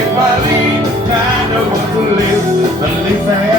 get my lead. I don't want to live, but live